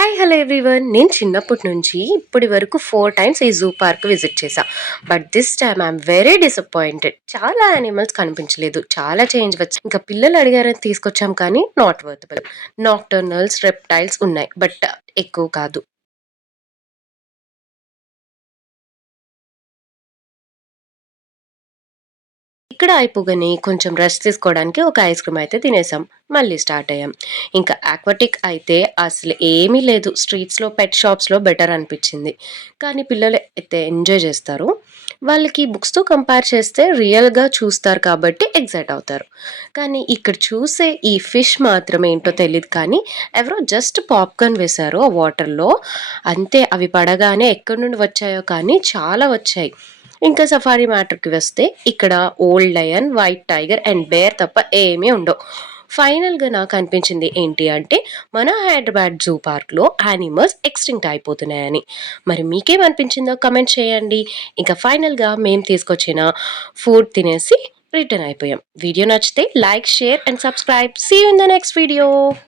Hi hello everyone. నేను చిన్నప్పటి నుంచి ఇప్పటి వరకు 4 టైమ్స్ ఈ జూ పార్క్ విజిట్ చేశా. But this time I'm very disappointed. చాలా యానిమల్స్ కనిపించలేదు, చాలా చేంజ్ వచ్చి ఇంకా పిల్లలు అడిగారని తీసుకొచ్చాం కానీ నాట్ వర్తబుల్. నాక్టర్నల్స్, రెప్టైల్స్ ఉన్నాయి బట్ ఎక్కువ కాదు. ఇక్కడ అయిపోగానే కొంచెం రెస్ట్ తీసుకోవడానికి ఒక ఐస్ క్రీమ్ అయితే తినేసాం. మళ్ళీ స్టార్ట్ అయ్యాం. ఇంకా ఆక్వాటిక్ అయితే అసలు ఏమీ లేదు. స్ట్రీట్స్లో పెట్ షాప్స్లో బెటర్ అనిపించింది. కానీ పిల్లలు అయితే ఎంజాయ్ చేస్తారు. వాళ్ళకి బుక్స్తో కంపేర్ చేస్తే రియల్గా చూస్తారు కాబట్టి ఎగ్జైట్ అవుతారు. కానీ ఇక్కడ చూసే ఈ ఫిష్ మాత్రం ఏంటో తెలియదు కానీ ఎవరో జస్ట్ పాప్కార్న్ వేశారు ఆ వాటర్లో. అంతే, అవి పడగానే ఎక్కడి నుండి వచ్చాయో కానీ చాలా వచ్చాయి. ఇంకా సఫారీ మ్యాటర్కి వస్తే ఇక్కడ old lion, white tiger and bear తప్ప ఏమీ ఉండవు. ఫైనల్గా నాకు అనిపించింది ఏంటి అంటే మన హైదరాబాద్ జూ పార్క్లో యానిమల్స్ ఎక్స్టింక్ట్ అయిపోతున్నాయని. మరి మీకేమనిపించిందో కమెంట్ చేయండి. ఇంకా ఫైనల్గా మేము తీసుకొచ్చిన ఫుడ్ తినేసి రిటర్న్ అయిపోయాం. వీడియో నచ్చితే like, share and subscribe. See you in the next video.